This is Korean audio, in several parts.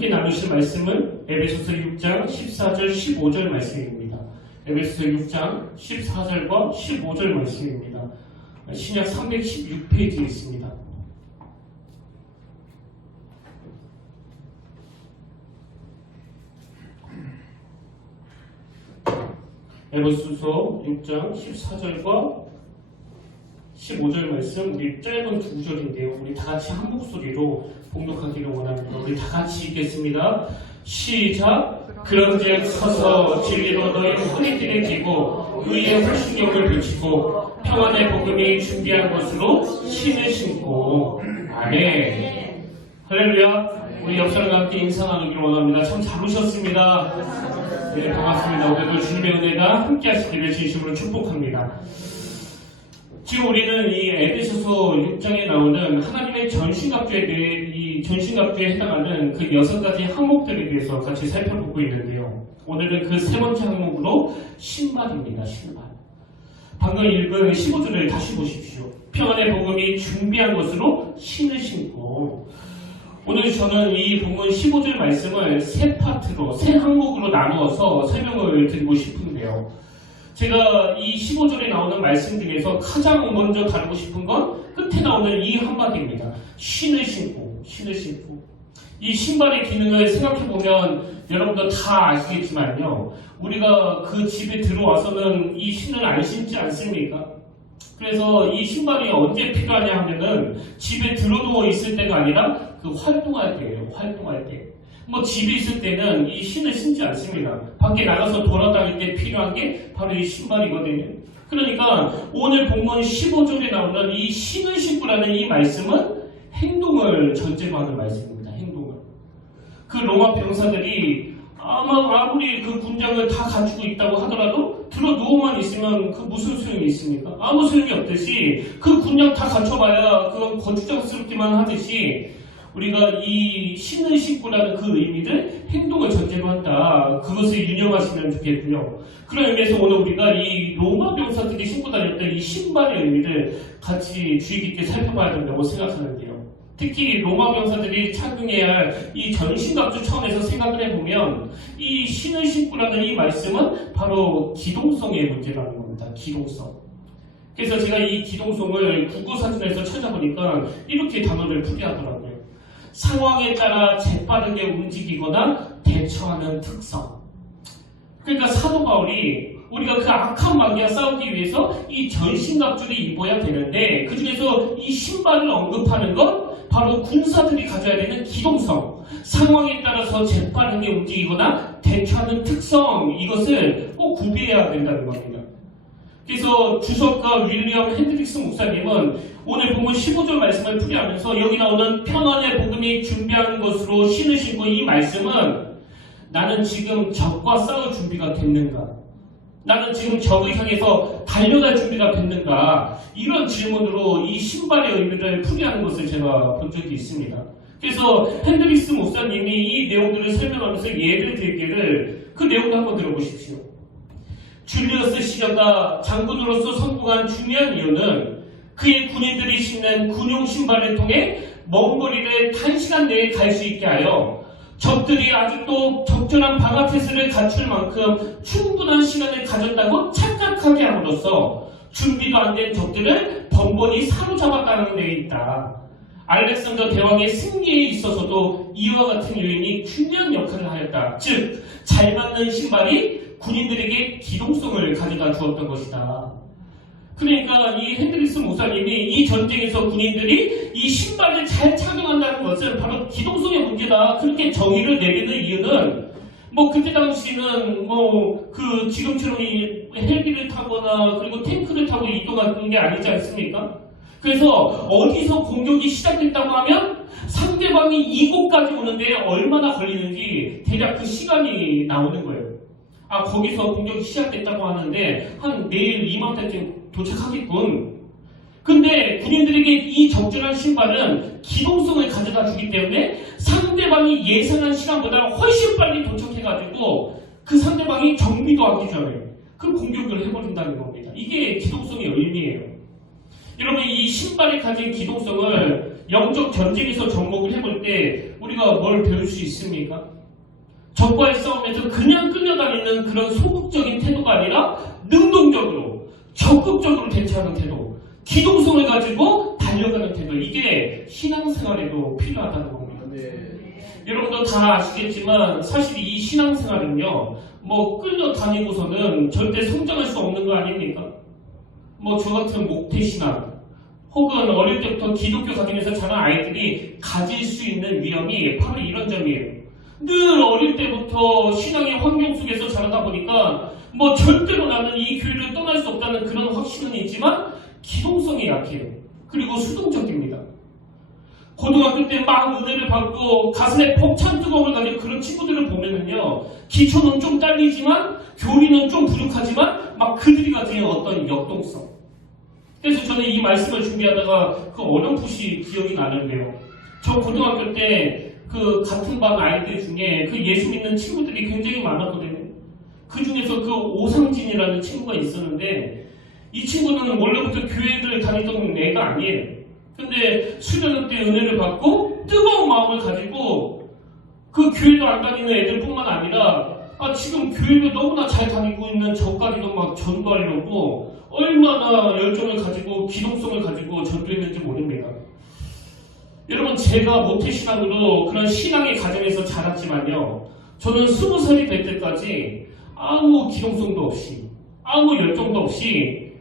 함께 나누실 말씀은 에베소서 6장 14절 15절 말씀입니다. 에베소서 6장 14절과 15절 말씀입니다. 신약 316페이지에 있습니다. 에베소서 6장 14절과 15절 말씀, 우리 짧은 두 구절인데요. 우리 다 같이 한 목소리로 봉독하기를 원합니다. 우리 다 같이 읽겠습니다. 시작! 그런즉 서서 진리로 너희 허리띠를 띠고 의의 활신경을 붙이고 평안의 복음이 준비한 것으로 신을 신고. 아멘. 할렐루야. 우리 옆 사람과 함께 인사 나누기를 원합니다. 참 잘 오셨습니다. 네, 반갑습니다. 오늘도 주님의 은혜가 함께 하시기를 진심으로 축복합니다. 지금 우리는 이 에베소서 6장에 나오는 하나님의 전신갑주에 대해 이 전신갑주에 해당하는 그 6가지 항목들에 대해서 같이 살펴보고 있는데요. 오늘은 그 세 번째 항목으로 신발입니다. 신발. 방금 읽은 15절을 다시 보십시오. 평안의 복음이 준비한 것으로 신을 신고. 오늘 저는 이 본문 15절 말씀을 세 파트로, 세 항목으로 나누어서 설명을 드리고 싶은데요. 제가 이 15절에 나오는 말씀 중에서 가장 먼저 다루고 싶은 건 끝에 나오는 이 한마디입니다. 신을 신고, 신을 신고. 이 신발의 기능을 생각해보면 여러분도 다 아시겠지만요. 우리가 그 집에 들어와서는 이 신을 안 신지 않습니까? 그래서 이 신발이 언제 필요하냐 하면은 집에 들어누워 있을 때가 아니라 그 활동할 때예요. 활동할 때. 뭐 집에 있을 때는 이 신을 신지 않습니다. 밖에 나가서 돌아다닐 때 필요한 게 바로 이 신발이거든요. 그러니까 오늘 본문 15절에 나오는 이 신을 신고라는 이 말씀은 행동을 전제로 하는 말씀입니다. 행동을. 그 로마 병사들이 아무리 그 군장을 다 가지고 있다고 하더라도 들어 누워만 있으면 그 무슨 소용이 있습니까? 아무 소용이 없듯이 그 군장 다 갖춰봐야 그건 거추장스럽기만 하듯이 우리가 이 신을 신고라는 그 의미를 행동을 전제로 한다. 그것을 유념하시면 좋겠고요. 그런 의미에서 오늘 우리가 이 로마 병사들이 신고 다녔던 이 신발의 의미를 같이 주의 깊게 살펴봐야 된다고 생각하는데요. 특히 로마 병사들이 착용해야 할 이 전신갑주 차원에서 생각을 해보면 이 신을 신고라는 이 말씀은 바로 기동성의 문제라는 겁니다. 기동성. 그래서 제가 이 기동성을 국어사전에서 찾아보니까 이렇게 단어를 풀이하더라고요. 상황에 따라 재빠르게 움직이거나 대처하는 특성. 그러니까 사도 바울이 우리가 그 악한 마귀와 싸우기 위해서 이 전신갑주를 입어야 되는데 그 중에서 이 신발을 언급하는 건 바로 군사들이 가져야 되는 기동성, 상황에 따라서 재빠르게 움직이거나 대처하는 특성, 이것을 꼭 구비해야 된다는 겁니다. 그래서 주석가 윌리엄 핸드릭스 목사님은 오늘 본문 15절 말씀을 풀이하면서 여기 나오는 평안의 복음이 준비하는 것으로 신을 신고 이 말씀은 나는 지금 적과 싸울 준비가 됐는가? 나는 지금 적을 향해서 달려갈 준비가 됐는가? 이런 질문으로 이 신발의 의미를 풀이하는 것을 제가 본 적이 있습니다. 그래서 핸드릭스 목사님이 이 내용들을 설명하면서 예를 들기를 그 내용도 한번 들어보십시오. 줄리어스 시저가 장군으로서 성공한 중요한 이유는 그의 군인들이 신는 군용 신발을 통해 먼 거리를 단시간 내에 갈 수 있게 하여 적들이 아직도 적절한 방어태세를 갖출 만큼 충분한 시간을 가졌다고 착각하게 함으로써 준비도 안 된 적들을 번번이 사로잡았다는 데 있다. 알렉산더 대왕의 승리에 있어서도 이와 같은 요인이 중요한 역할을 하였다. 즉, 잘 맞는 신발이 군인들에게 기동성을 가져다 주었던 것이다. 그러니까 이 핸드릭스 목사님이 이 전쟁에서 군인들이 이 신발을 잘 착용한다는 것은 바로 기동성의 문제다. 그렇게 정의를 내리는 이유는 뭐 그때 당시는 뭐 그 지금처럼 이 헬기를 타거나 그리고 탱크를 타고 이동하는 게 아니지 않습니까? 그래서 어디서 공격이 시작됐다고 하면 상대방이 이곳까지 오는데 얼마나 걸리는지 대략 그 시간이 나오는 거예요. 아, 거기서 공격이 시작됐다고 하는데 한 내일 이맘때쯤 도착하겠군. 근데 군인들에게 이 적절한 신발은 기동성을 가져다 주기 때문에 상대방이 예상한 시간보다 훨씬 빨리 도착해가지고 그 상대방이 정비도 하기 전에 그 공격을 해버린다는 겁니다. 이게 기동성의 의미예요. 여러분, 이 신발이 가진 기동성을 영적 전쟁에서 접목을 해볼 때 우리 우리가 뭘 배울 수 있습니까? 적과의 싸움에서 그냥 끌려다니는 그런 소극적인 태도가 아니라 능동적으로 적극적으로 대처하는 태도, 기동성을 가지고 달려가는 태도, 이게 신앙생활에도 필요하다는 겁니다. 여러분도 다 아시겠지만 사실 이 신앙생활은요, 뭐 끌려다니고서는 절대 성장할 수 없는 거 아닙니까? 뭐 저 같은 목태신앙 혹은 어릴 때부터 기독교 가정에서 자란 아이들이 가질 수 있는 위험이 바로 이런 점이에요. 늘 어릴 때부터 신앙의 환경 속에서 자라다 보니까 뭐 절대로 나는 이 교회를 떠날 수 없다는 그런 확신은 있지만 기동성이 약해요. 그리고 수동적입니다. 고등학교 때 막 은혜를 받고 가슴에 벅찬 뜨거움을 가진 그런 친구들을 보면은요, 기초는 좀 딸리지만 교리는 좀 부족하지만 막 그들이 가진 어떤 역동성. 그래서 저는 이 말씀을 준비하다가 그 어렴풋이 기억이 나는데요. 저 고등학교 때 그 같은 반 아이들 중에 그 예수 믿는 친구들이 굉장히 많았거든요. 그 중에서 그 오상진이라는 친구가 있었는데, 이 친구는 원래부터 교회를 다니던 애가 아니에요. 근데 수련회 때 은혜를 받고 뜨거운 마음을 가지고 그 교회도 안 다니는 애들뿐만 아니라 지금 교회를 너무나 잘 다니고 있는 저까지도 막 전도하려고 얼마나 열정을 가지고 기동성을 가지고 전도했는지 모릅니다. 여러분, 제가 모태신앙으로 그런 신앙의 가정에서 자랐지만요, 저는 20살이 될 때까지 아무 기동성도 없이 아무 열정도 없이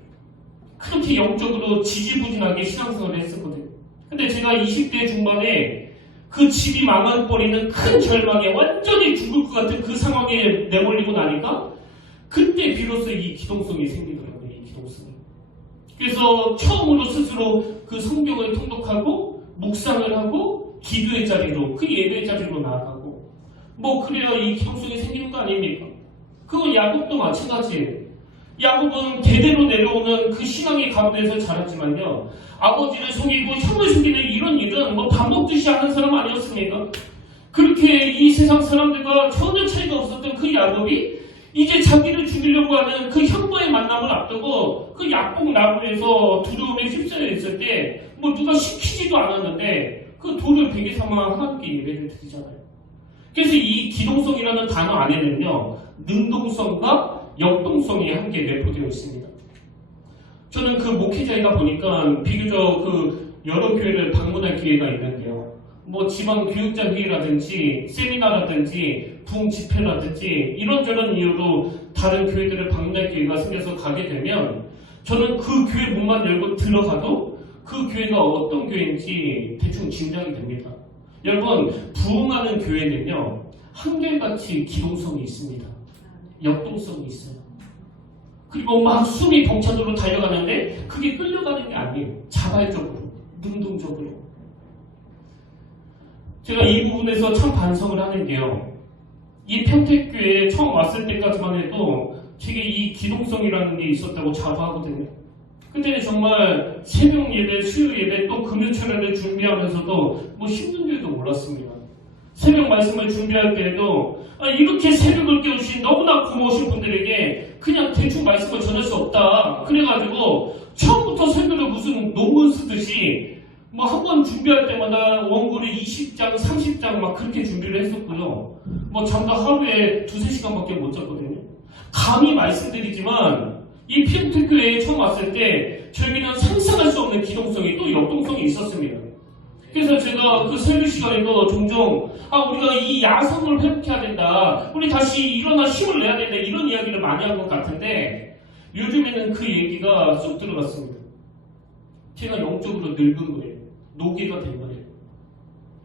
그렇게 영적으로 지지부진하게 신앙생활을 했었거든요. 근데 제가 20대 중반에 그 집이 망한버리는 큰 절망에 완전히 죽을 것 같은 그 상황에 내몰리고 나니까 그때 비로소 이 기동성이 생기더라고요. 이 기동성이. 그래서 처음으로 스스로 그 성경을 통독하고 묵상을 하고 기도의 자리로, 그 예배의 자리로 나아가고, 뭐 그래야 이 기동성이 생기는 거 아닙니까? 그건 야곱도 마찬가지예요. 야곱은 대대로 내려오는 그 신앙의 가운데서 자랐지만요, 아버지를 속이고 형을 속이는 이런 일은 뭐 밥 먹듯이 하는 사람 아니었습니까? 그렇게 이 세상 사람들과 전혀 차이가 없었던 그 야곱이 이제 자기를 죽이려고 하는 그 형과의 만남을 앞두고 그 약복 나무에서 두려움에 휩싸여 있을 때 뭐 누가 시키지도 않았는데 그 돌을 베개 삼아 하나님께 예배를 드리잖아요. 그래서 이 기동성이라는 단어 안에는요, 능동성과 역동성이 함께 내포되어 있습니다. 저는 그 목회자이다 보니까 비교적 그 여러 교회를 방문할 기회가 있는데요. 뭐 지방 교육자 회의라든지 세미나라든지 부흥 집회라든지 이런저런 이유로 다른 교회들을 방문할 기회가 생겨서 가게 되면 저는 그 교회 문만 열고 들어가도 그 교회가 어떤 교회인지 대충 짐작이 됩니다. 여러분, 부흥하는 교회는요, 한결같이 기동성이 있습니다. 역동성이 있어요. 그리고 막 숨이 벅차도록 달려가는데 그게 끌려가는 게 아니에요. 자발적으로, 능동적으로. 제가 이 부분에서 참 반성을 하는 게요, 이 평택교회에 처음 왔을 때까지만 해도 제게 이 기동성이라는 게 있었다고 자부하거든요. 그때는 정말 새벽 예배, 수요 예배, 또 금요철회를 준비하면서도 뭐 힘든 줄도 몰랐습니다. 새벽 말씀을 준비할 때에도 이렇게 새벽을 깨우신 너무나 고마우신 분들에게 그냥 대충 말씀을 전할 수 없다. 그래가지고 처음부터 설교를 무슨 논문 쓰듯이 뭐 한 번 준비할 때마다 원고를 20장, 30장 막 그렇게 준비를 했었고요. 뭐 잠도 하루에 2-3시간밖에 못 잤거든요. 감히 말씀드리지만 이 평택교회에 처음 왔을 때 저에게는 상상할 수 없는 기동성이 또 역동성이 있었습니다. 그래서 제가 그 설교 시간에도 종종 우리가 이 야성을 회복해야 된다, 우리 다시 일어나 힘을 내야 된다, 이런 이야기를 많이 한 것 같은데 요즘에는 그 얘기가 쏙 들어갔습니다. 제가 영적으로 늙은 거예요. 노계가 된 거예요.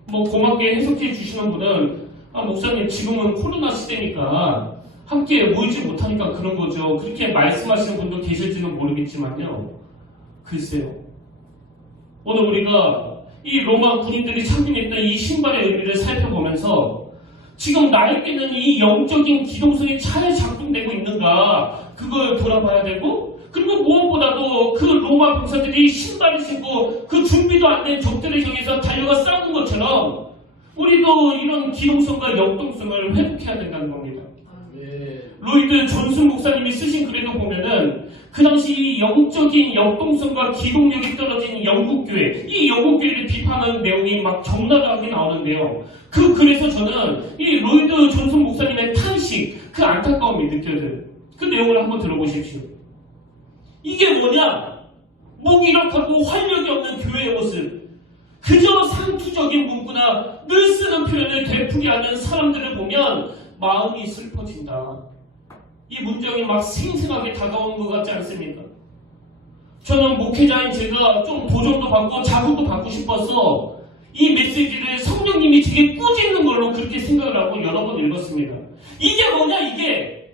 뭐 고맙게 해석해 주시는 분은 목사님 지금은 코로나 시대니까 함께 모이지 못하니까 그런 거죠. 그렇게 말씀하시는 분도 계실지는 모르겠지만요. 글쎄요. 오늘 우리가 이 로마 군인들이 착용했던 이 신발의 의미를 살펴보면서 지금 나에게는 이 영적인 기동성이 잘 작동되고 있는가, 그걸 돌아봐야 되고, 그리고 무엇보다도 그 로마 병사들이 신발을 신고 그 준비도 안 된 적들을 향해서 달려가 싸우는 것처럼 우리도 이런 기동성과 역동성을 회복해야 된다는 겁니다. 로이드 존슨 목사님이 쓰신 글에도 보면은 그 당시 이 영적인 역동성과 기동력이 떨어진 영국교회, 이 영국교회를 비판하는 내용이 막 적나라하게 나오는데요. 그래서 저는 이 로이드 존슨 목사님의 탄식, 그 안타까움이 느껴져요. 그 내용을 한번 들어보십시오. 이게 뭐냐? 무기력하고 활력이 없는 교회의 모습. 그저 상투적인 문구나 늘 쓰는 표현을 되풀이하는 사람들을 보면 마음이 슬퍼진다. 이 문장이 막 생생하게 다가오는 것 같지 않습니까? 저는 목회자인 제가 좀 도전도 받고 자극도 받고 싶어서 이 메시지를 성령님이 되게 꾸짖는 걸로 그렇게 생각을 하고 여러 번 읽었습니다. 이게 뭐냐 이게?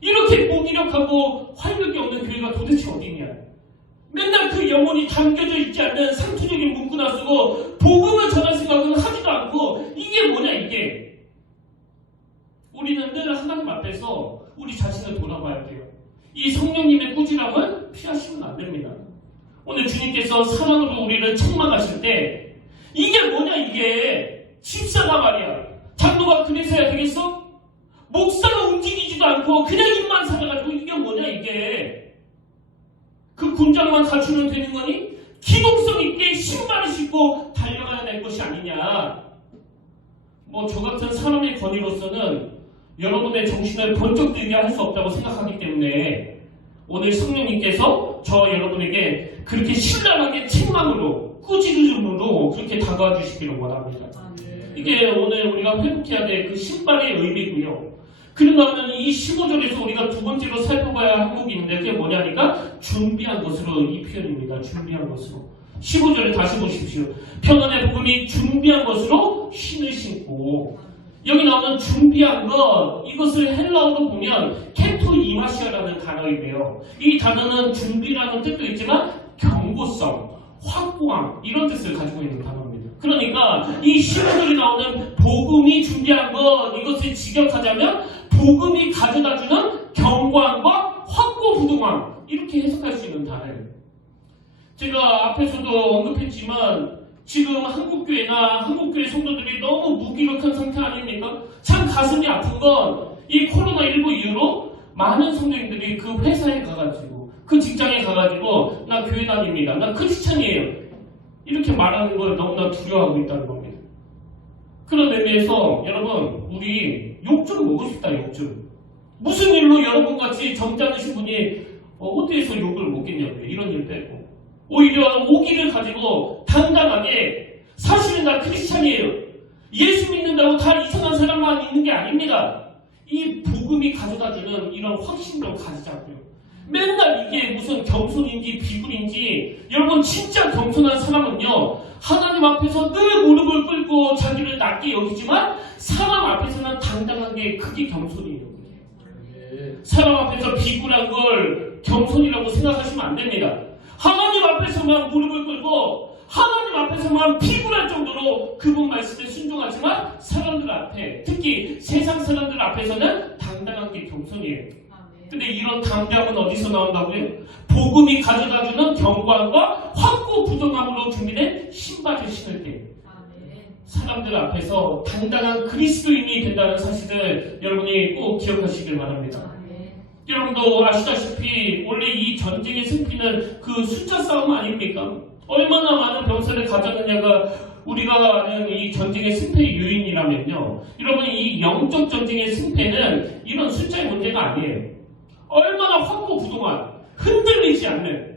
이렇게 무기력하고 활력이 없는 교회가 도대체 어디냐? 맨날 그 영혼이 담겨져 있지 않는 상투적인 문구나 쓰고 복음을 전할 생각은 하지도 않고 이게 뭐냐 이게? 우리는 늘 하나님 앞에서 우리 자신을 돌아봐야 돼요. 이 성령님의 꾸지람을 피하시면 안 됩니다. 오늘 주님께서 사랑으로 우리를 책망하실 때 이게 뭐냐 이게? 집사가 말이야. 장로가 그래서 해야 되겠어? 목사가 움직이지도 않고 그냥 입만 살아가지고 이게 뭐냐 이게? 그 군장만 갖추면 되는 거니? 기동성 있게 신발을 신고 달려가야 될 것이 아니냐? 저 같은 사람의 권위로서는 여러분의 정신을 번쩍 들게 할 수 없다고 생각하기 때문에 오늘 성령님께서 저 여러분에게 그렇게 신랄하게 책망으로 꾸짖음으로 그렇게 다가와 주시기를 원합니다. 이게 오늘 우리가 회복해야 될 그 신발의 의미고요. 그런가 하면 이 15절에서 우리가 두 번째로 살펴봐야 할 항목이 있는데 그게 뭐냐니까 준비한 것으로 이 표현입니다. 준비한 것으로. 15절에 다시 보십시오. 평안의 복음이 준비한 것으로 신을 신고 여기 나오는 준비한 것 이것을 헬라어로 보면 케토 이마시아라는 단어인데요. 이 단어는 준비라는 뜻도 있지만 경고성, 확고함 이런 뜻을 가지고 있는 단어입니다. 그러니까 이 15절에 나오는 복음이 준비한 것 이것을 직역하자면 복음이 가져다주는 경고함과 확고부동함 이렇게 해석할 수 있는 단어예요. 제가 앞에서도 언급했지만 지금 한국교회나 한국교회 성도들이 너무 무기력한 상태 아닙니까? 참 가슴이 아픈 건 이 코로나19 이후로 많은 성도님들이 그 회사에 가가지고 그 직장에 가가지고 나 교회 다닙니다. 나 크리스찬이에요. 이렇게 말하는 걸 너무나 두려워하고 있다는 겁니다. 그런 의미에서 여러분 우리 욕 좀 먹고 싶다 욕 좀. 무슨 일로 여러분같이 점잖으신 분이 어디에서 욕을 먹겠냐고요. 이런 일 빼고. 오히려 오기를 가지고 당당하게 사실은 나 크리스찬이에요. 예수 믿는다고 다 이상한 사람만 있는 게 아닙니다. 이 복음이 가져다주는 이런 확신도 가지자고요. 맨날 이게 무슨 겸손인지 비굴인지 여러분 진짜 겸손한 사람은요. 하나님 앞에서 늘 무릎을 꿇고 자기를 낮게 여기지만 사람 앞에서는 당당한 게 그게 겸손이에요. 사람 앞에서 비굴한 걸 겸손이라고 생각하시면 안 됩니다. 하나님 앞에서만 무릎을 꿇고 하나님 앞에서만 비굴할 정도로 그분 말씀에 순종하지만 사람들 앞에 특히 세상 사람들 앞에서는 당당한 게 겸손이에요. 근데 이런 담대함은 어디서 나온다고요? 복음이 가져다주는 경고함과 확고부동함으로 준비된 신발을 신을 때 사람들 앞에서 당당한 그리스도인이 된다는 사실을 여러분이 꼭 기억하시길 바랍니다. 여러분도 아시다시피 원래 이 전쟁의 승리는 그 숫자 싸움 아닙니까? 얼마나 많은 병사를 가졌느냐가 우리가 아는 이 전쟁의 승패의 요인이라면요. 여러분 이 영적 전쟁의 승패는 이런 숫자의 문제가 아니에요. 얼마나 확고부동한 흔들리지 않는.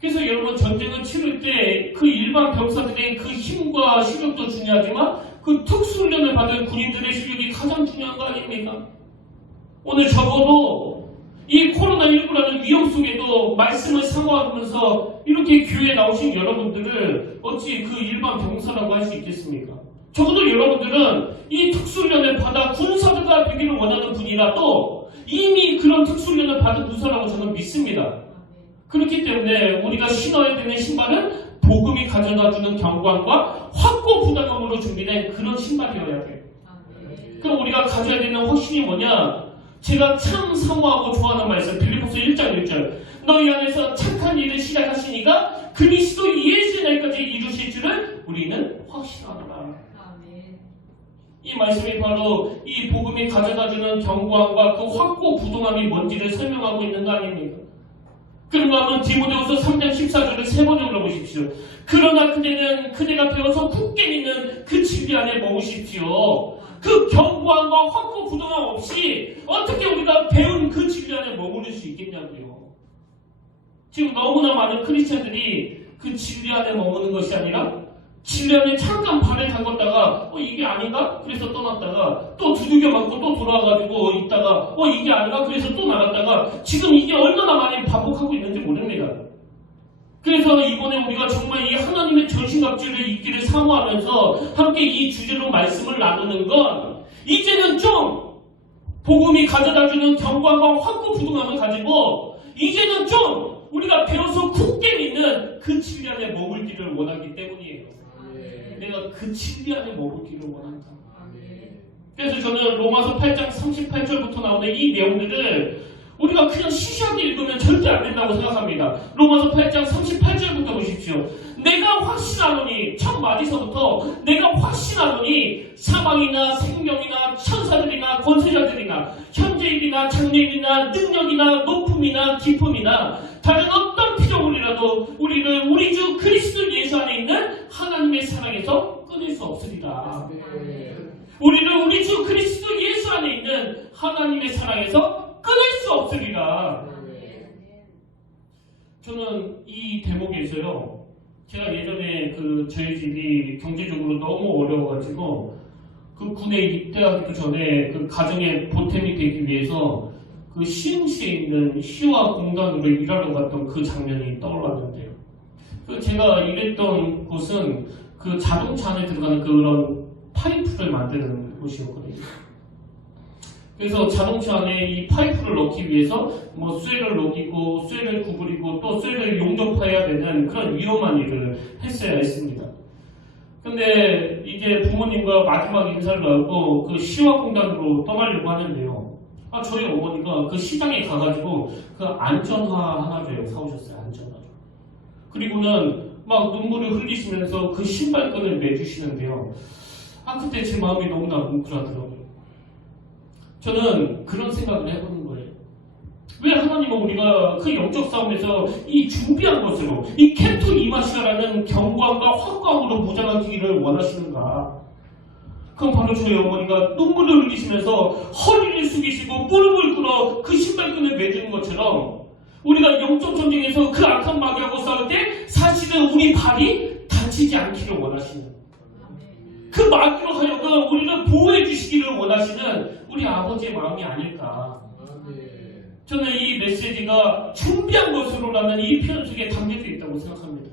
그래서 여러분 전쟁을 치를 때 그 일반 병사들의 그 힘과 실력도 중요하지만 그 특수훈련을 받은 군인들의 실력이 가장 중요한 거 아닙니까? 오늘 적어도 이 코로나19라는 위험 속에도 말씀을 사모하면서 이렇게 교회에 나오신 여러분들을 어찌 그 일반 병사라고 할 수 있겠습니까? 적어도 여러분들은 이 특수훈련을 받아 군사들과 되기를 원하는 분이라도 이미 그런 특수훈련을 받은 군사라고 저는 믿습니다. 그렇기 때문에 우리가 신어야 되는 신발은 복음이 가져다주는 경고함과 확고부동함으로 준비된 그런 신발이어야 돼요. 그럼 우리가 가져야 되는 확신이 뭐냐? 제가 참 사모하고 좋아하는 말씀 빌립보서 1장 1절 너희 안에서 착한 일을 시작하시니까 그리스도 예수의 날까지 이루실 줄을 우리는 확신하노라. 이 말씀이 바로 이 복음이 가져다주는 경고함과 그 확고부동함이 뭔지를 설명하고 있는 거 아닙니까? 그런가 하면 디모데후서 3장 14절을 세 번 읽어보십시오. 그러나 그대가 배워서 굳게 믿는 그 진리 안에 머무십시오. 그 견고함과 확고부동함 없이 어떻게 우리가 배운 그 진리 안에 머무를 수 있겠냐고요. 지금 너무나 많은 크리스찬들이 그 진리 안에 머무는 것이 아니라 진리 안에 잠깐 발을 담궜다가 이게 아닌가? 그래서 떠났다가 또 두들겨 맞고 또 돌아와가지고 있다가 이게 아닌가? 그래서 또 나갔다가 지금 이게 얼마나 많이 반복하고 있는지 모릅니다. 그래서 이번에 우리가 정말 이 하나님의 전신갑주를 입기를 사모하면서 함께 이 주제로 말씀을 나누는 건 이제는 좀 복음이 가져다주는 경관과 확고부동함을 가지고 이제는 좀 우리가 배워서 굳게 믿는 그 진리 안에 머물기를 원하기 때문이에요. 내가 그 진리 안에 머물기를 원한다. 그래서 저는 로마서 8장 38절부터 나오는 이 내용들을 우리가 그냥 시시하게 읽으면 절대 안 된다고 생각합니다. 로마서 8장 38절부터 보십시오. 내가 확신하노니, 첫 마디서부터 내가 확신하노니 사망이나 생명이나 천사들이나 권세자들이나 현재일이나 장래일이나 능력이나 높음이나 깊음이나 다른 어떤 피조물이라도 우리를 우리 주 그리스도 예수 안에 있는 하나님의 사랑에서 끊을 수 없으리라. 우리를 우리 주 그리스도 예수 안에 있는 하나님의 사랑에서 끊을 수 없으리라. 저는 이 대목에서요, 제가 예전에 저희 집이 경제적으로 너무 어려워가지고 그 군에 입대하기 전에 그 가정의 보탬이 되기 위해서 그 시흥시에 있는 시와 공단으로 일하러 갔던 그 장면이 떠올랐는데요. 제가 일했던 곳은 그 자동차 안에 들어가는 그런 파이프를 만드는 곳이었거든요. 그래서 자동차 안에 이 파이프를 넣기 위해서 쇠를 녹이고 쇠를 구부리고 또 쇠를 용접해야 되는 그런 위험한 일을 했어야 했습니다. 근데 이제 부모님과 마지막 인사를 하고 그 시화공단으로 떠나려고 하는데요. 저희 어머니가 그 시장에 가가지고 그 안전화 하나를 사오셨어요. 안전화. 그리고는 막 눈물을 흘리시면서 그 신발끈을 매주시는데요. 그때 제 마음이 너무나 뭉클하더라고요. 저는 그런 생각을 해보는 거예요. 왜 하나님은 우리가 그 영적 싸움에서 이 준비한 것으로 이 캡틴 이마시아라는 경고함과 확고함으로 무장하기를 원하시는가? 그럼 바로 저희 어머니가 눈물을 흘리시면서 허리를 숙이시고 무릎을 꿇어 그 신발끈을 매주는 것처럼 우리가 영적 전쟁에서 그 악한 마귀하고 싸울 때 사실은 우리 발이 다치지 않기를 원하시는, 그 마귀로 하여금 우리를 보호해 주시기를 원하시는 우리 아버지의 마음이 아닐까. 저는 이 메시지가 준비한 것으로라는 이 표현 속에 담겨져 있다고 생각합니다.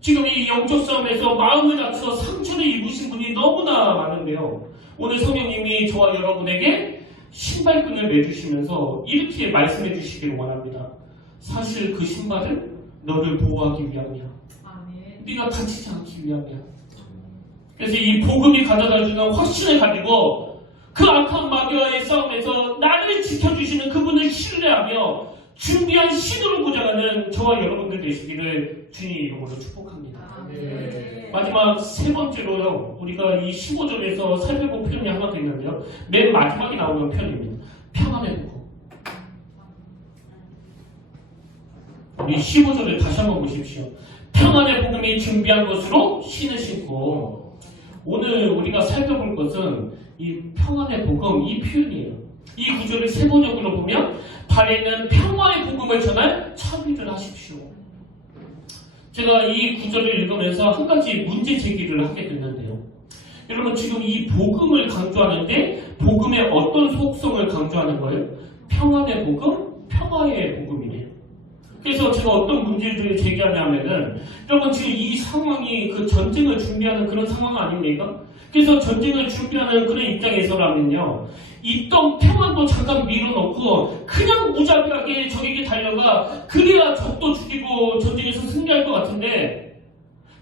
지금 이 영적 싸움에서 마음을 다쳐 상처를 입으신 분이 너무나 많은데요. 오늘 성령님이 저와 여러분에게 신발끈을 매주시면서 이렇게 말씀해 주시기를 원합니다. 사실 그 신발은 너를 보호하기 위함이야. 네가 다치지 않기 위함이야. 그래서 이 복음이 가져다주는 확신을 가지고 그 악한 마귀와의 싸움에서 나를 지켜주시는 그분을 신뢰하며 준비한 신으로 무장하는 저와 여러분들 되시기를 주님 이름으로 축복합니다. 마지막 세 번째로요, 우리가 이 15절에서 살펴볼 표현이 하나 더 있는데요. 맨 마지막에 나오는 표현입니다. 평안의 복음. 우리 15절을 다시 한번 보십시오. 평안의 복음이 준비한 것으로 신을 신고. 오늘 우리가 살펴볼 것은 이 평안의 복음, 이 표현이에요. 이 구절을 세번역으로 보면 발에는 평화의 복음을 전할 차비를 하십시오. 제가 이 구절을 읽으면서 한 가지 문제 제기를 하게 됐는데요. 여러분, 지금 이 복음을 강조하는데 복음의 어떤 속성을 강조하는 거예요? 평안의 복음, 평화의 복음이네요. 그래서 제가 어떤 문제를 제기하냐면은, 여러분 지금 이 상황이 그 전쟁을 준비하는 그런 상황 아닙니까? 그래서 전쟁을 준비하는 그런 입장에서라면요, 있던 평안도 잠깐 밀어놓고 그냥 무자비하게 적에게 달려가 그래야 적도 죽이고 전쟁에서 승리할 것 같은데,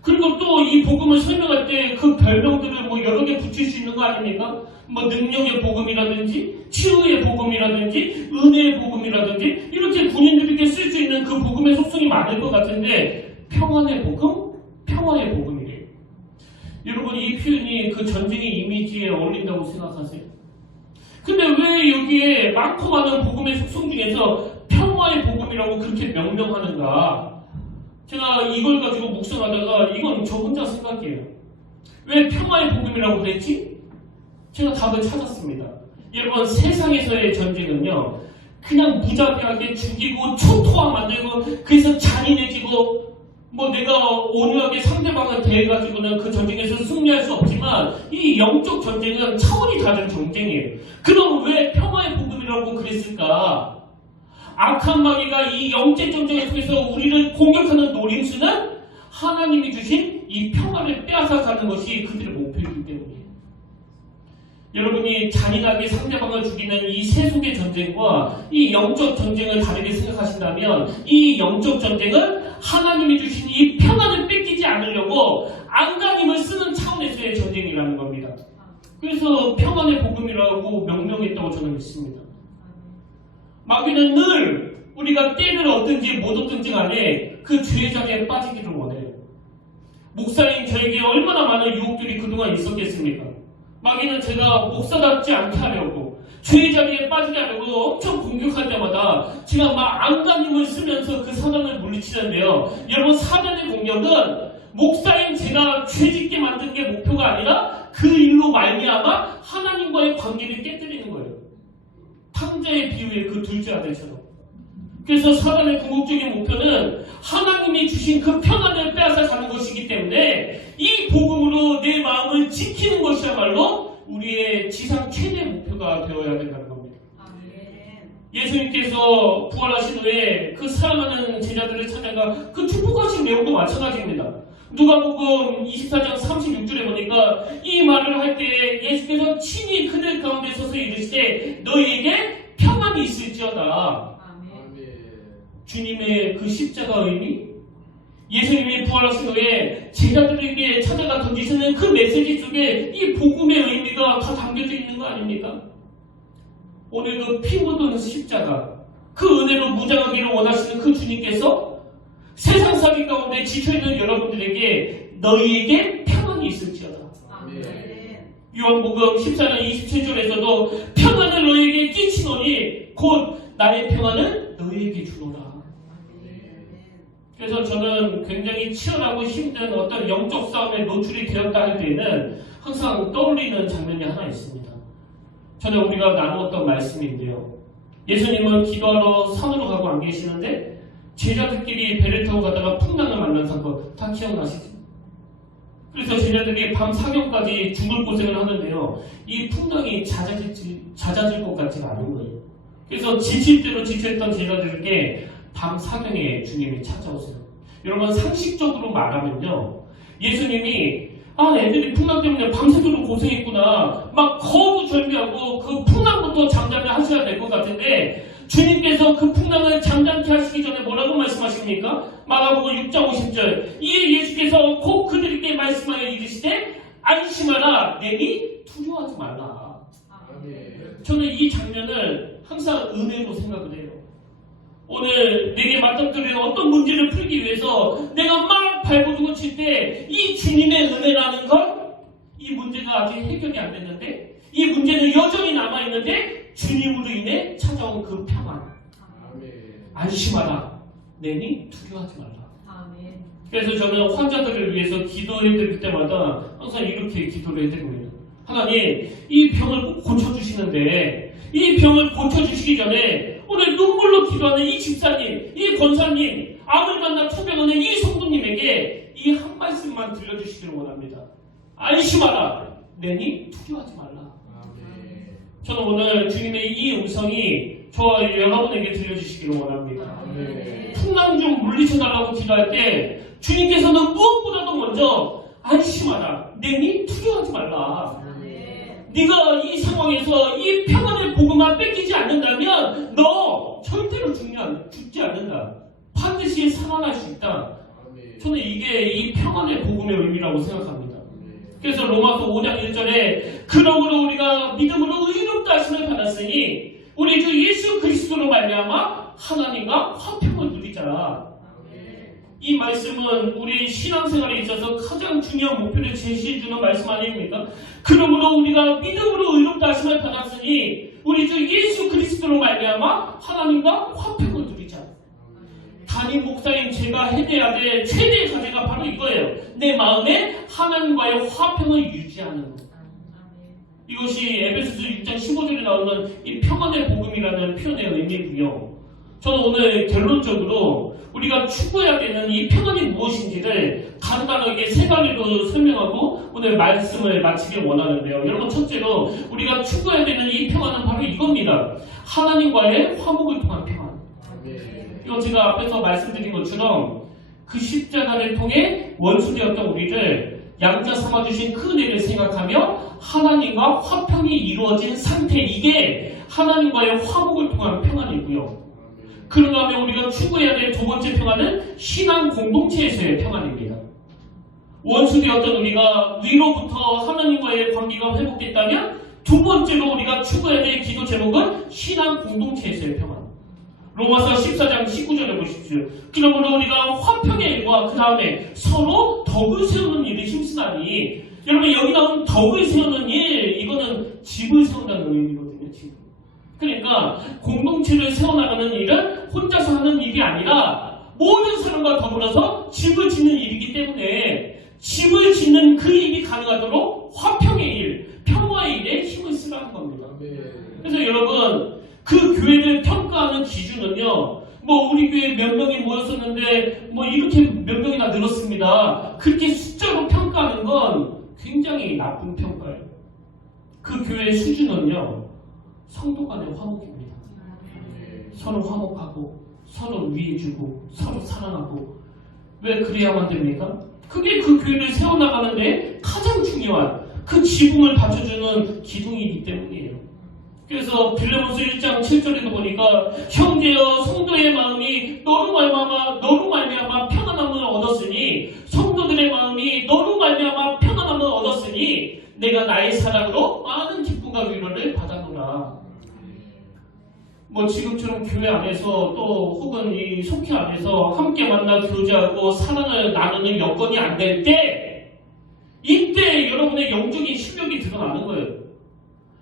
그리고 또 이 복음을 설명할 때 그 별명들을 여러 개 붙일 수 있는 거 아닙니까? 능력의 복음이라든지 치유의 복음이라든지 은혜의 복음이라든지 이렇게 군인들에게 쓸 수 있는 그 복음의 속성이 많을 것 같은데, 평안의 복음, 평화의 복음이래요. 여러분, 이 표현이 그 전쟁의 이미지에 어울린다고 생각하세요? 근데 왜 여기에 많고 많은 복음의 속성 중에서 평화의 복음이라고 복음이라고 그렇게 명명하는가? 제가 이걸 가지고 묵상하다가 이건 저 혼자 생각이에요. 왜 평화의 복음이라고 그랬지? 제가 답을 찾았습니다. 여러분, 세상에서의 전쟁은요, 그냥 무자비하게 죽이고 초토화 만들고 그래서 잔인해지고 뭐 내가 온유하게 상대방을 대해가지고는 그 전쟁에서 승리할 수 없지만 이 영적 전쟁은 차원이 다른 전쟁이에요. 그럼 왜 평화의 복음이라고 그랬을까? 악한 마귀가 이 영적 전쟁을 통해서 우리를 공격하는 노림수는 하나님이 주신 이 평화를 빼앗아가는 것이 그들의 목표이기 때문이에요. 여러분이 잔인하게 상대방을 죽이는 이 세속의 전쟁과 이 영적 전쟁을 다르게 생각하신다면 이 영적 전쟁은 하나님이 주신 이 평안을 뺏기지 않으려고 안간힘을 쓰는 차원에서의 전쟁이라는 겁니다. 그래서 평안의 복음이라고 명명했다고 저는 믿습니다. 마귀는 늘 우리가 때를 얻든지 못 얻든지 간에 그 죄의 자리에 빠지기를 원해요. 목사인 저에게 얼마나 많은 유혹들이 그동안 있었겠습니까? 마귀는 제가 목사답지 않게 하려고 죄의 자리에 빠지게 하려고 엄청 공격할 때마다 제가 막 안간힘을 쓰면서 그 사단을 물리치는데요. 여러분, 사단의 공격은 목사인 제가 죄짓게 만든 게 목표가 아니라 그 일로 말미암아 하나님과의 관계를 깨뜨리는 거예요. 탕자의 비유의 그 둘째 아들처럼. 그래서 사단의 궁극적인 목표는 하나님이 주신 그 평안을 빼앗아 가는 것이기 때문에 이 복음으로 내 마음을 지키는 것이야말로 우리의 지상 최대 목표가 되어야 된다는 겁니다. 아멘. 예수님께서 부활하신 후에 그 사랑하는 제자들을 찾아가 그 축복하신 내용도 마찬가지입니다. 누가복음 24장 36절에 보니까 이 말을 할 때 예수께서 친히 그들 가운데 서서 이르시되 너희에게 평안이 있을지어다. 주님의 그 십자가 의미, 예수님이 부활하신 후에 제자들에게 찾아가 던지시는 그 메시지 속에 이 복음의 의미가 다 담겨져 있는 거 아닙니까? 오늘 그 피 묻은 십자가, 그 은혜로 무장하기를 원하시는 그 주님께서 세상 살기 가운데 지쳐있는 여러분들에게 너희에게 평안이 있을지어다. 요한복음 14장 27절에서도 평안을 너희에게 끼치노니 곧 나의 평안을 너희에게 주노라. 그래서 저는 굉장히 치열하고 힘든 어떤 영적 싸움에 노출이 되었다 할 때에는 항상 떠올리는 장면이 하나 있습니다. 전에 우리가 나누었던 말씀인데요. 예수님은 기도하러 산으로 가고 안 계시는데 제자들끼리 배를 타고 가다가 풍랑을 만난 사건 다 기억나시죠? 그래서 제자들이 밤 사경까지 죽을 고생을 하는데요. 이 풍랑이 잦아질 것 같지가 않은 거예요. 그래서 지칠 대로 지쳤던 제자들에게 밤 사경에 주님이 찾아오세요. 여러분, 상식적으로 말하면요, 예수님이 애들이 풍랑 때문에 밤새도록 고생했구나 막 거두절미하고 그 풍랑부터 잠잠히 하셔야 될 것 같은데 주님께서 그 풍랑을 잠잠케 하시기 전에 뭐라고 말씀하십니까? 마가복음 6장 50절 이에 예수께서 곧 그들에게 말씀하여 이르시되 안심하라 내니 두려워하지 말라. 저는 이 장면을 항상 은혜로 생각을 해요. 오늘 내게 맞닥뜨리는 어떤 문제를 풀기 위해서 내가 막 발버둥을 칠 때 이 주님의 은혜라는 걸, 이 문제가 아직 해결이 안 됐는데 이 문제는 여전히 남아있는데 주님으로 인해 찾아온 그 평안. 안심하라 내니 두려워하지 말라. 그래서 저는 환자들을 위해서 기도해드릴 때마다 항상 이렇게 기도를 해드립니다. 하나님, 이 병을 꼭 고쳐주시는데 이 병을 고쳐주시기 전에 오늘 눈물로 기도하는 이 집사님, 이 권사님, 암을 만나 투병하는 이 성도님에게 이 한 말씀만 들려주시기를 원합니다. 안심하라 내니 두려워하지 말라. 저는 오늘 주님의 이 음성이 저와 여러분에게 들려주시기를 원합니다. 풍랑 좀 물리쳐달라고 기도할 때 주님께서는 무엇보다도 먼저 안심하라 내니 두려워하지 말라. 네가 이 상황에서 이 평안의 복음만 뺏기지 않는다면 너 절대로 죽지 않는다. 반드시 살아날 수 있다. 저는 이게 이 평안의 복음의 의미라고 생각합니다. 그래서 로마서 5장 1절에 그러므로 우리가 믿음으로 의롭다 하심을 받았으니 우리 주 예수 그리스도로 말미암아 하나님과 화평을 누리자. 이 말씀은 우리 신앙생활에 있어서 가장 중요한 목표를 제시해주는 말씀 아닙니까? 그러므로 우리가 믿음으로 의롭다 하심을 받았으니 우리 주 예수 그리스도로 말미암아 하나님과 화평을 누리자. 담임 목사인 제가 해내야 될 최대의 과제가 바로 이거예요. 내 마음에 하나님과의 화평을 유지하는 것. 이것이 에베소서 6장 15절에 나오는 이 평안의 복음이라는 표현의 의미고요. 저는 오늘 결론적으로 우리가 추구해야 되는 이 평안이 무엇인지를 간단하게 세 가지로 설명하고 오늘 말씀을 마치길 원하는데요. 여러분, 첫째로 우리가 추구해야 되는 이 평안은 바로 이겁니다. 하나님과의 화목을 통한 평안. 이거 제가 앞에서 말씀드린 것처럼 그 십자가를 통해 원수되었던 우리를 양자 삼아주신 그 은혜를 생각하며 하나님과 화평이 이루어진 상태, 이게 하나님과의 화목을 통한 평안이고요. 그런가 하면 우리가 추구해야 될 두 번째 평안은 신앙 공동체에서의 평안입니다. 원수되었던 우리가 위로부터 하나님과의 관계가 회복됐다면 두 번째로 우리가 추구해야 될 기도 제목은 신앙 공동체에서의 평안. 로마서 14장 19절에 보십시오. 그러므로 우리가 화평의 일과 그 다음에 서로 덕을 세우는 일에 힘쓰나니, 여러분 여기 나온 덕을 세우는 일, 이거는 집을 세운다는 의미거든요. 집. 그러니까 공동체를 세워나가는 일은 혼자서 하는 일이 아니라 모든 사람과 더불어서 집을 짓는 일이기 때문에 집을 짓는 그 일이 가능하도록 화평의 일, 평화의 일에 힘을 쓰라는 겁니다. 그래서 여러분, 그 교회를 평가하는 기준은요, 뭐 우리 교회 몇 명이 모였었는데 뭐 이렇게 몇 명이나 늘었습니다, 그렇게 숫자로 평가하는 건 굉장히 나쁜 평가예요. 그 교회의 수준은요, 성도 간의 화목입니다. 서로 화목하고 서로 위해주고 서로 사랑하고. 왜 그래야만 됩니까? 그게 그 교회를 세워나가는데 가장 중요한 그 지붕을 받쳐주는 기둥이기 때문이에요. 그래서 빌레몬서 1장 7절에도 보니까 형제여 성도의 마음이 너로 말미암아 평안함을 얻었으니, 성도들의 마음이 너로 말미암아 평안함을 얻었으니 내가 나의 사랑으로 많은 기쁨과 위로를 받아노라. 뭐 지금처럼 교회 안에서 또 혹은 이 속회 안에서 함께 만나 교제하고 사랑을 나누는 여건이 안 될 때, 이때 여러분의 영적인 실력이 드러나는 거예요.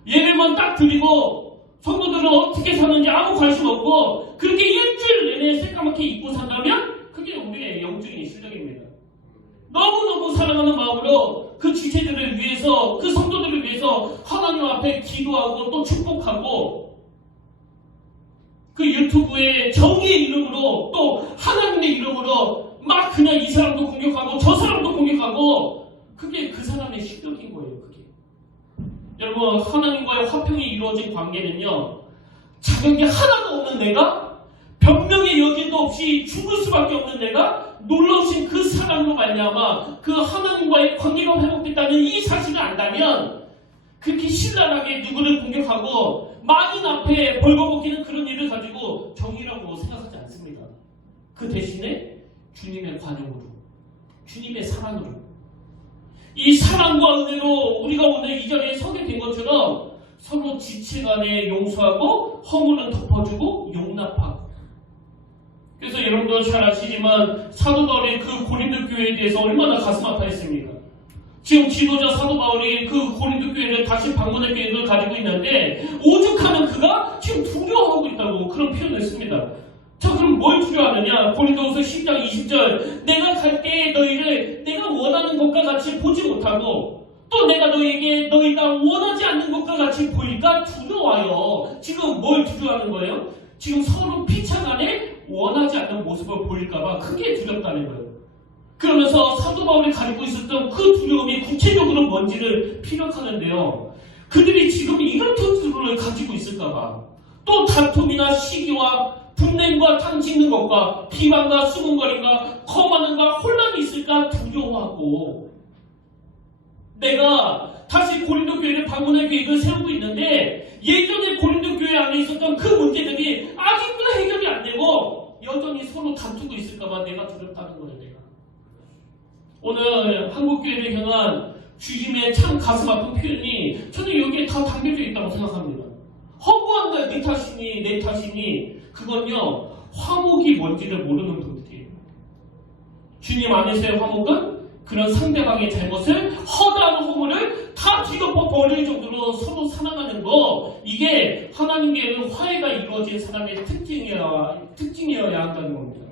예배만 딱 드리고 성도들은 어떻게 사는지 아무 관심 없고 그렇게 일주일 내내 새까맣게 입고 산다면 그게 우리의 영적인 실력입니다. 너무너무 사랑하는 마음으로 그 지체들을 위해서, 그 성도들을 위해서 하나님 앞에 기도하고 또 축복하고, 그 유튜브에 정의의 이름으로 또 하나님의 이름으로 막 그냥 이 사람도 공격하고 저 사람도 공격하고, 그게 그 사람의 실력인 거예요. 그게. 여러분, 하나님과의 화평이 이루어진 관계는요, 자격이 하나도 없는 내가, 변명의 여지도 없이 죽을 수밖에 없는 내가 놀라우신 그 사랑으로 말미암아 그 하나님과의 관계가 회복됐다는 이 사실을 안다면, 그렇게 신랄하게 누구를 공격하고 만인 앞에 벌거벗기는 그런 일을 가지고 정의라고 생각하지 않습니다. 그 대신에 주님의 관용으로, 주님의 사랑으로, 이 사랑과 은혜로 우리가 오늘 이 자리에 서게 된 것처럼 서로 지체 간에 용서하고 허물은 덮어주고 용납하고. 그래서 여러분도 잘 아시지만 사도 바울이 그 고린도 교회에 대해서 얼마나 가슴 아파했습니까? 지금 지도자 사도 바울이 그 고린도 교회를 다시 방문할 계획을 가지고 있는데 오죽하면 그가 지금 두려워하고 있다고 그런 표현을 했습니다. 자, 그럼 뭘 두려워하느냐? 고린도후서 10장 20절, 내가 갈 때 너희를 내가 원하는 것과 같이 보지 못하고 또 내가 너희가 원하지 않는 것과 같이 보니까 두려워요. 지금 뭘 두려워하는 거예요? 지금 서로 피차간에 원하지 않는 모습을 보일까봐 크게 두렵다는 거예요. 그러면서 사도 바울이 가지고 있었던 그 두려움이 구체적으로 뭔지를 피력하는데요, 그들이 지금 이런 특수를 가지고 있을까봐, 또 다툼이나 시기와 분냄과 탕 찍는 것과 비방과 수군거림과 거만함과 혼란이 있을까 두려워하고, 내가 다시 고린도 교회를 방문할 계획을 세우고 있는데 예전에 고린도 교회 안에 있었던 그 문제들이 아직도 해결이 안 되고 여전히 서로 다투고 있을까봐 내가 두렵다는 거예요. 내가 오늘 한국교회를 향한 주님의 참 가슴 아픈 표현이 저는 여기에 다 담겨져 있다고 생각합니다. 허구한 날 내 탓이니 그건요, 화목이 뭔지를 모르는 분들이에요. 주님 안에서의 화목은 그런 상대방의 잘못을, 허다한 허물을 다 뒤덮어 버릴 정도로 서로 사랑하는 거, 이게 하나님께는 화해가 이루어진 사람의 특징이어야 한다는 겁니다.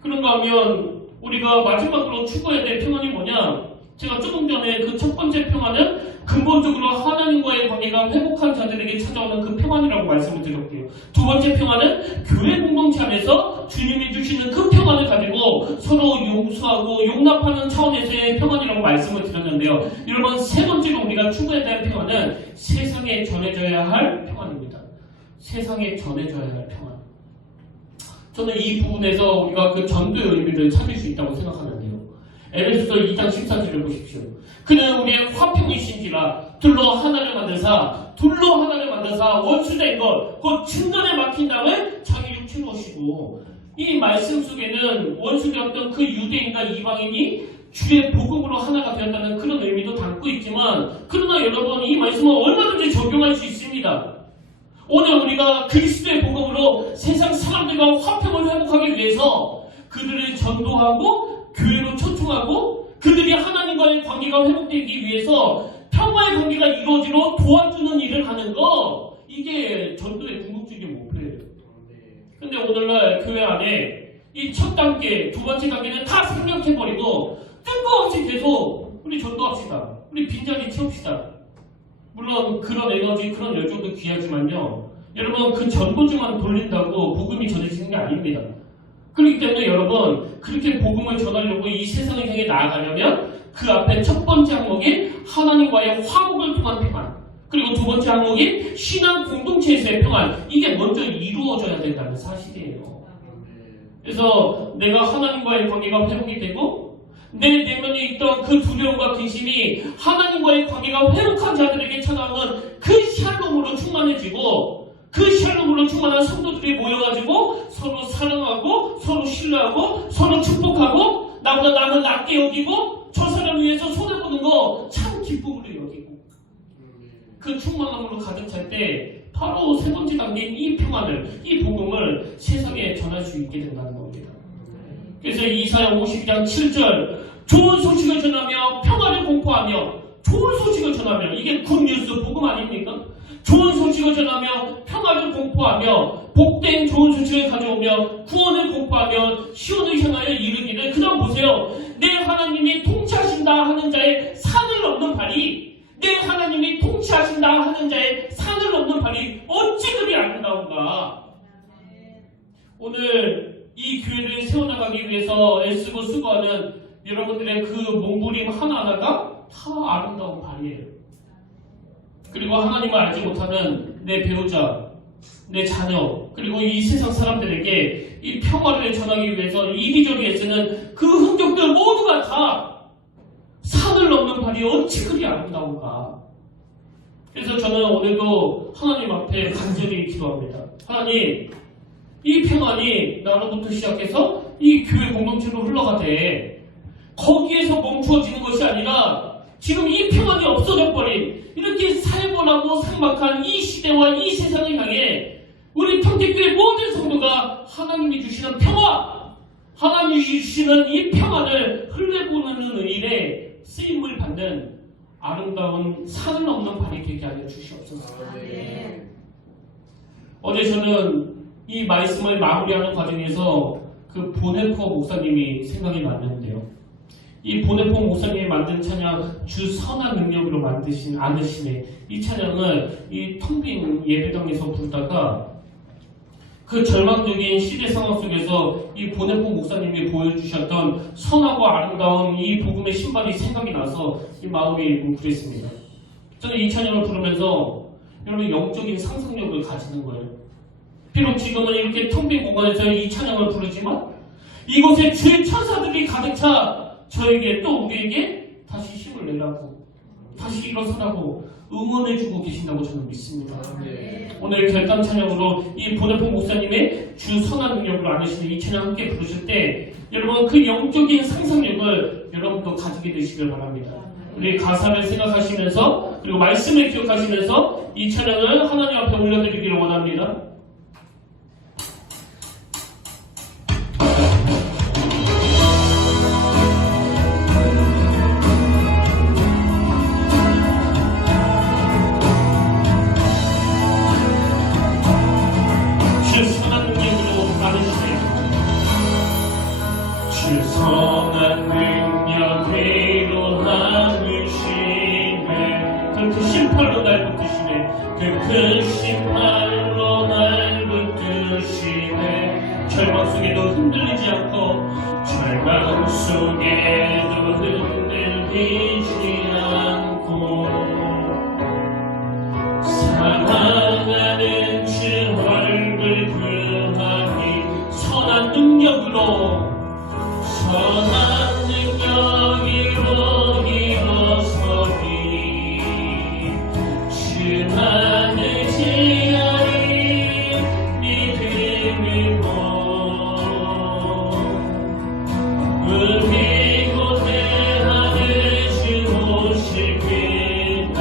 그런가 하면 우리가 마지막으로 추구해야 될 평안이 뭐냐? 제가 조금 전에 그 첫 번째 평안은 근본적으로 하나님과의 관계가 회복한 자들에게 찾아오는 그 평안이라고 말씀을 드렸고요. 두 번째 평안은 교회 공동체 안에서 주님이 주시는 그 평안을 가지고 서로 용서하고 용납하는 차원에서의 평안이라고 말씀을 드렸는데요. 여러분, 세 번째로 우리가 추구해야 될 평안은 세상에 전해져야 할 평안입니다. 세상에 전해져야 할 평안. 저는 이 부분에서 우리가 그 전도의 의미를 찾을 수 있다고 생각하는데요. 에베소서 2장 14절을 보십시오. 그는 우리의 화평이신지라 둘로 하나를 만드사 원수된 것 곧 증거에 막힌 다음에 자기 육체로 오시고, 이 말씀 속에는 원수되었던 그 유대인과 이방인이 주의 복음으로 하나가 되었다는 그런 의미도 담고 있지만, 그러나 여러분, 이 말씀은 얼마든지 적용할 수 있습니다. 오늘 우리가 그리스도의 복음으로 세상 사람들과 화평을 회복하기 위해서 그들을 전도하고 교회로 초청하고 그들이 하나님과의 관계가 회복되기 위해서 평화의 관계가 이루어지도록 도와주는 일을 하는 거, 이게 전도의 궁극적인 목표예요. 근데 오늘날 교회 안에 이 첫 단계, 두 번째 단계는 다 생략해버리고 뜬금없이 계속 우리 전도합시다, 우리 빈자리 채웁시다. 물론 그런 에너지, 그런 열정도 귀하지만요, 여러분, 그 전도지만 돌린다고 복음이 전해지는 게 아닙니다. 그렇기 때문에 여러분, 그렇게 복음을 전하려고 이 세상을 향해 나아가려면 그 앞에 첫 번째 항목인 하나님과의 화목을 통한 평안, 그리고 두 번째 항목인 신앙 공동체에서의 평안, 이게 먼저 이루어져야 된다는 사실이에요. 그래서 내가 하나님과의 관계가 회복이 되고 내 내면에 있던 그 두려움과 근심이 하나님과의 관계가 회복한 자들에게 찾아오는 그 샬롬으로 충만해지고, 그 샬롬으로 충만한 성도들이 모여가지고 서로 사랑하고 서로 신뢰하고 서로 축복하고 나보다 남을 낮게 여기고 저 사람을 위해서 손해보는 거 참 기쁨으로 여기고, 그 충만함으로 가득 찰 때 바로 세 번째 단계인 이 평안을, 이 복음을 세상에 전할 수 있게 된다는 겁니다. 그래서 이사야 52장 7절, 좋은 소식을 전하며 평안을 공포하며, 좋은 소식을 전하며, 이게 굿뉴스 복음 아닙니까? 좋은 소식을 전하며 평안을 공포하며 복된 좋은 소식을 가져오며 구원을 공포하며 시온을 향하여 이르기를. 그 다음 보세요. 내 하나님이 통치하신다 하는 자의 산을 넘는 발이, 내 하나님이 통치하신다 하는 자의 산을 넘는 발이 어찌 그리 아름다운가. 오늘 이 교회를 세워나가기 위해서 애쓰고 수고하는 여러분들의 그 몸부림 하나하나가 다 아름다운 발이에요. 그리고 하나님을 알지 못하는 내 배우자, 내 자녀, 그리고 이 세상 사람들에게 이 평화를 전하기 위해서 이리저리 애쓰는 그 흔적들 모두가 다 산을 넘는 발이 어찌 그리 아름다운가. 그래서 저는 오늘도 하나님 앞에 간절히 기도합니다. 하나님, 이 평안이 나로부터 시작해서 이 교회 공동체로 흘러가되 거기에서 멈추어지는 것이 아니라 지금 이 평안이 없어져 버린 이렇게 살벌하고 삭막한 이 시대와 이 세상을 향해 우리 평택교회 모든 성도가 하나님이 주시는 평화, 하나님이 주시는 이 평안을 흘려보내는 일에 쓰임을 받는 아름다운 산을 넘는 발이 되게 하여 주시옵소서. 어제 저는 이 말씀을 마무리하는 과정에서 그 보네포 목사님이 생각이 났는데요. 이 보네포 목사님이 만든 찬양 주 선한 능력으로 만드신 아느시네, 이 찬양을 이 텅 빈 예배당에서 부르다가 그 절망적인 시대 상황 속에서 이 보네포 목사님이 보여주셨던 선하고 아름다운 이 복음의 신발이 생각이 나서 이 마음이 뭉클했습니다. 저는 이 찬양을 부르면서 여러분 영적인 상상력을 가지는 거예요. 비록 지금은 이렇게 텅 빈 공간에서 이 찬양을 부르지만 이곳에 주의 천사들이 가득 차 저에게 또 우리에게 다시 힘을 내라고, 다시 일어서라고 응원해주고 계신다고 저는 믿습니다. 오늘 결단 찬양으로 이 보네포 목사님의 주 선한 능력으로 안으시는 이 찬양 함께 부르실 때 여러분 그 영적인 상상력을 여러분도 가지게 되시길 바랍니다. 우리 가사를 생각하시면서 그리고 말씀을 기억하시면서 이 찬양을 하나님 앞에 올려드리기를 원합니다. 주의 선한 능력으로 안으시네. 절망 속에도 흔들리지 않고 절망 속에도 흔들리지 않고 사랑하는 주 얼굴 그하니 선한 능력으로 일어서리 주만을 지하리 믿음으로 울리고 대하늘 주 오실 그날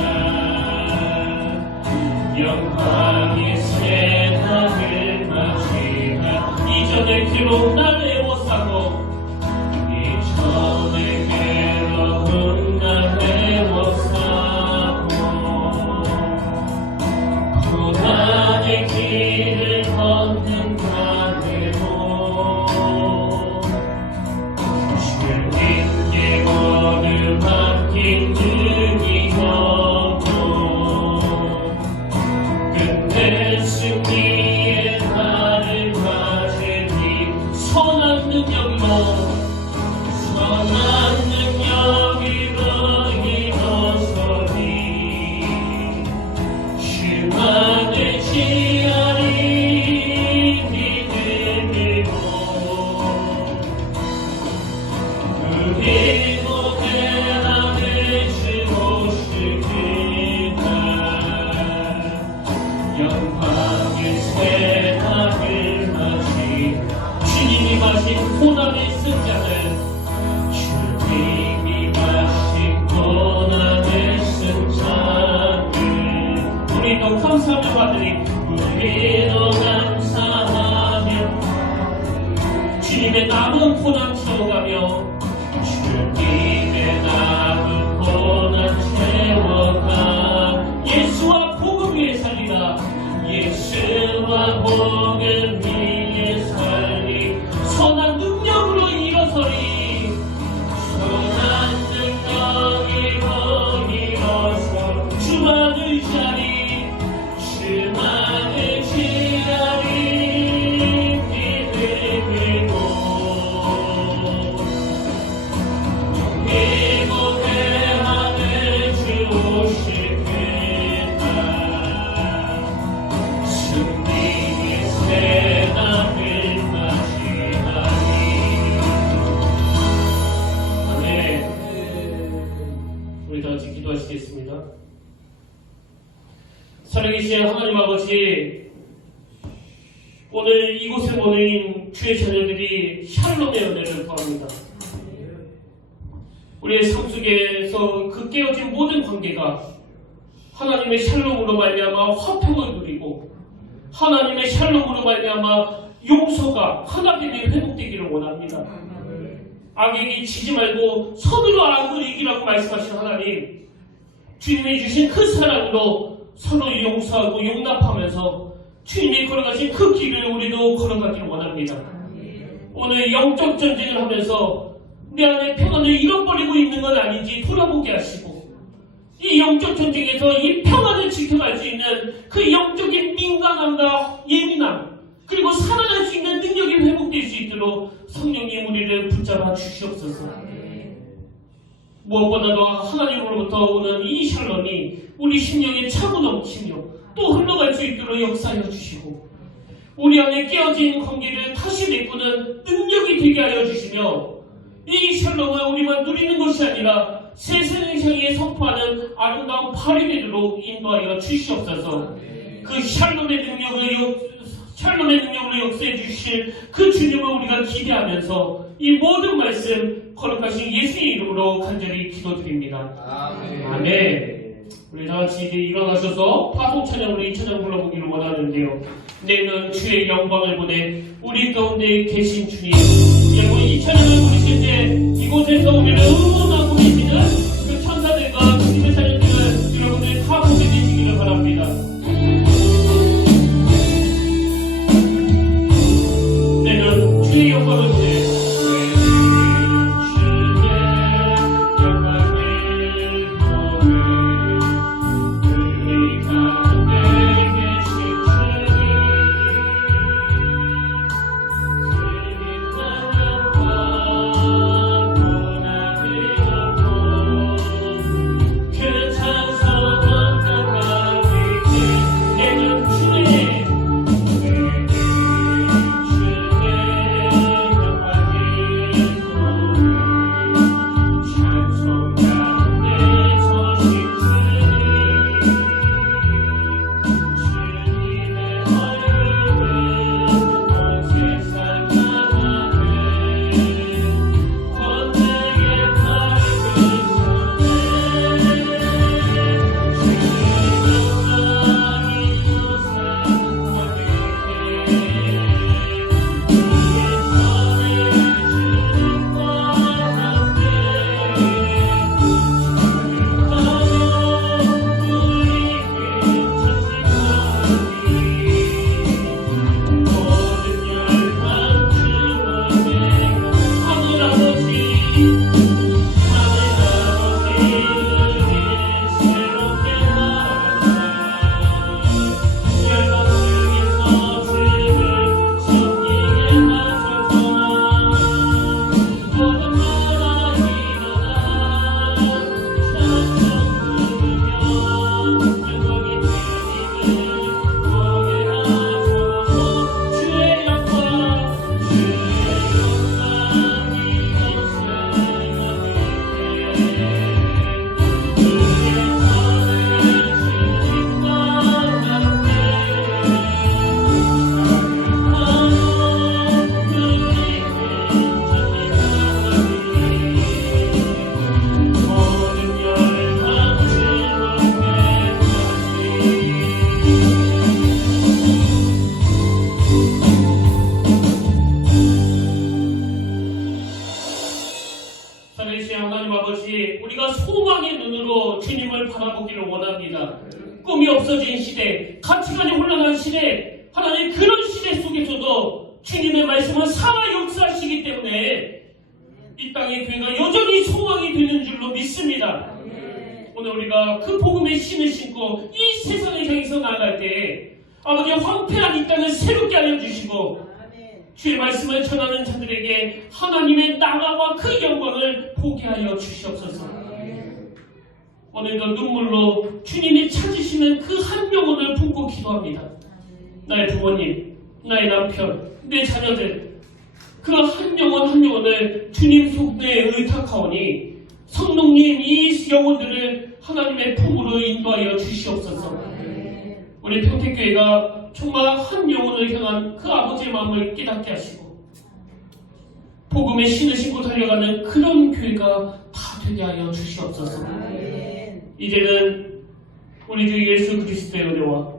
영광의 새날을 맞이하 이전의 괴로움 날 애워싸고 이전의 괴로움 날 애워싸고 고난의 길을 걷는 날에도 주님께 걸음함길 능히 걷고 끝내 승리의 날을 맞으니 선한 능력으로 일어서리 주만을 지하리 믿음으로 울리고 대하늘 주 오실 그날 영광의 새날을 맞이 주님이 마신 고난의 승자는 주님이 마신 고난의 승자는 우리도 감사하며 받으니 우리도 감사하며 주님의 남은 고난 채워가며 주님의 남은 고난 채워가 예수와 복음 위에 살리라 예수와 복음 위에 살리 선한 능력으로 일어서리 주만을 지하리 믿음으로 그리고 대하늘 주 오실 그날 승리의 새날을 맞이하리. 아멘. 우리 다 같이 기도하시겠습니다. 살아계신 하나님 아버지, 오늘 이곳에 모인 주의 자녀들이 샬롬의 은혜를 구합니다. 우리의 삶 속에서 그 깨어진 모든 관계가 하나님의 샬롬으로 말미암아 화평을 누리고 하나님의 샬롬으로 말미암아 용서가 하나님의 회복되기를 원합니다. 악에게 지지 말고 서로 악을 이기라고 말씀하신 하나님, 주님이 주신 그 사랑으로 서로 용서하고 용납하면서 주님이 걸어가신 그 길을 우리도 걸어가기를 원합니다. 오늘 영적 전쟁을 하면서 내 안에 평안을 잃어버리고 있는 건 아닌지 돌아보게 하시고 이 영적 전쟁에서 이 평안을 지켜갈 수 있는 그 영적인 민감함과 예민함 그리고 살아날 수 있는 능력이 회복될 수 있도록 성령님 우리를 붙잡아 주시옵소서. 무엇보다도 하나님으로부터 오는 이 샬롬이 우리 심령에 차고 넘치며 또 흘러갈 수 있도록 역사하여 주시고 우리 안에 깨어진 관계를 다시 메꾸는 능력이 되게 하여 주시며 이 샬롬을 우리만 누리는 것이 아니라 세상을 향해 선포하는 아름다운 발이 되도록 인도하여 주시옵소서. 그 샬롬의 능력으로 역사해 주실 그 주님을 우리가 기대하면서 이 모든 말씀 거룩하신 예수의 이름으로 간절히 기도드립니다. 아멘. 우리 다같이 이제 일어나셔서 파송 찬양으로 이 찬양 불러보기를 원하는데요. 내는 주의 영광을 보내 우리 가운데 계신 주님, 여러분 이 찬양을 부르실 때 이곳에서 우리를 응원하고 계시는 그 천사들과 주님의 사람들을 여러분들 다 보게 되시기를 바랍니다. 내는 주의 영광을 보내 없어진 시대, 가치관이 혼란한 시대, 하나님 그런 시대 속에서도 주님의 말씀은 살아 역사하시기 때문에 이 땅의 교회가 여전히 소망이 되는 줄로 믿습니다. 오늘 우리가 그 복음의 신을 신고 이 세상을 향해서 나갈 때 아버지 황폐한 이 땅을 새롭게 알려주시고 주의 말씀을 전하는 자들에게 하나님의 나라와 그 영광을 보게 하여 주시옵소서. 오늘도 눈물로 주님이 찾으시는 그 한 영혼을 품고 기도합니다. 나의 부모님, 나의 남편, 내 자녀들, 그 한 영혼 한 영혼을 주님 손에 의탁하오니 성령님 이 영혼들을 하나님의 품으로 인도하여 주시옵소서. 우리 평택교회가 정말 한 영혼을 향한 그 아버지의 마음을 깨닫게 하시고 복음의 신을 신고 달려가는 그런 교회가 다 되게 하여 주시옵소서. 이제는 우리 주 예수 그리스도의 은혜와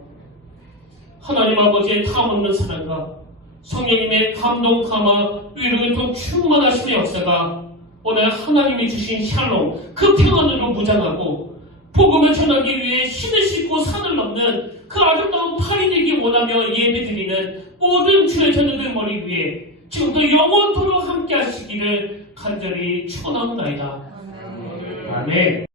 하나님 아버지의 탐없는 사랑과 성령님의 감동, 감화, 위로의 더 충만하심의 역사가 오늘 하나님이 주신 샬롬, 그 평안으로 무장하고 복음을 전하기 위해 신을 싣고 산을 넘는 그 아름다운 팔이 되기 원하며 예배드리는 모든 주의 자녀들 머리 위에 지금도 영원토록 함께 하시기를 간절히 축원합니다. 아멘.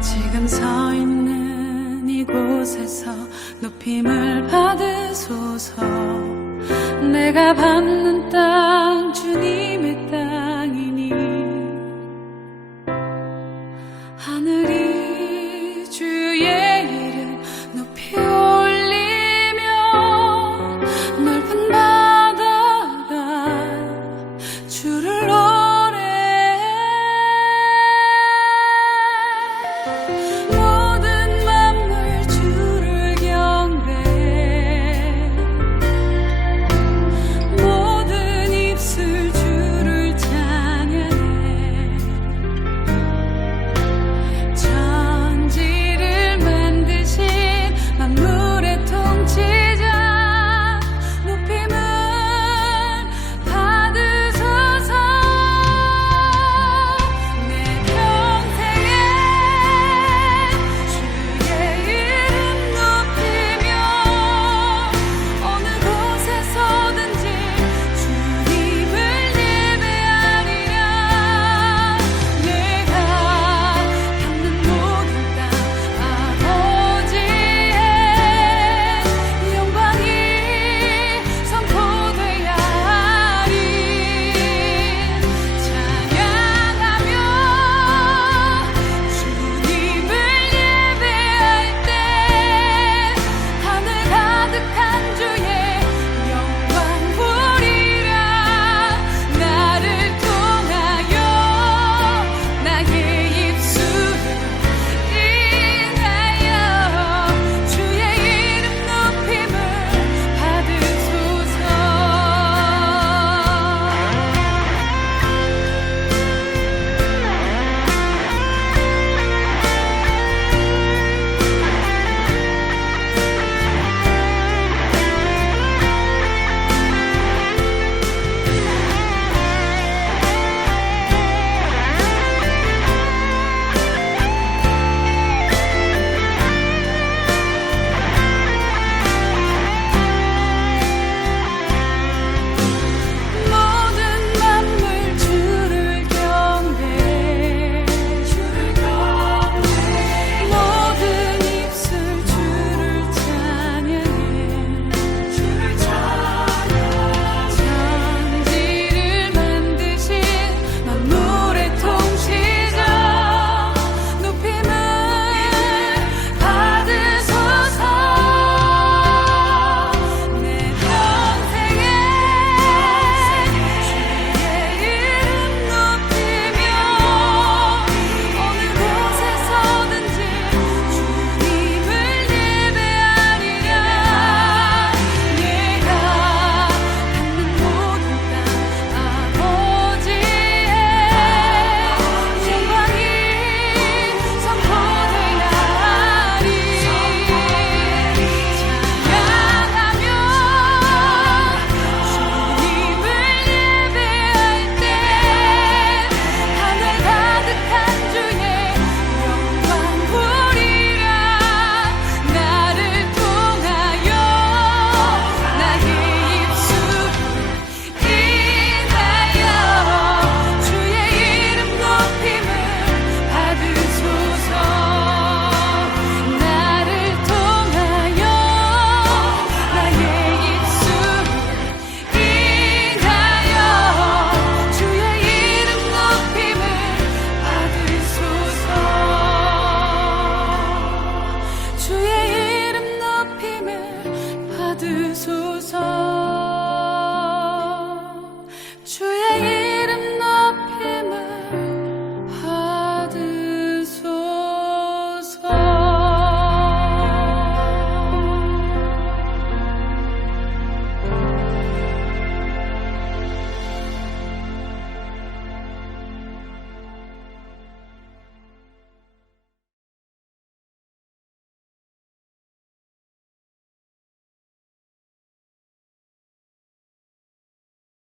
지금 서 있는 이곳에서 높임을 받으소서. 내가 받는 땅 주님의 땅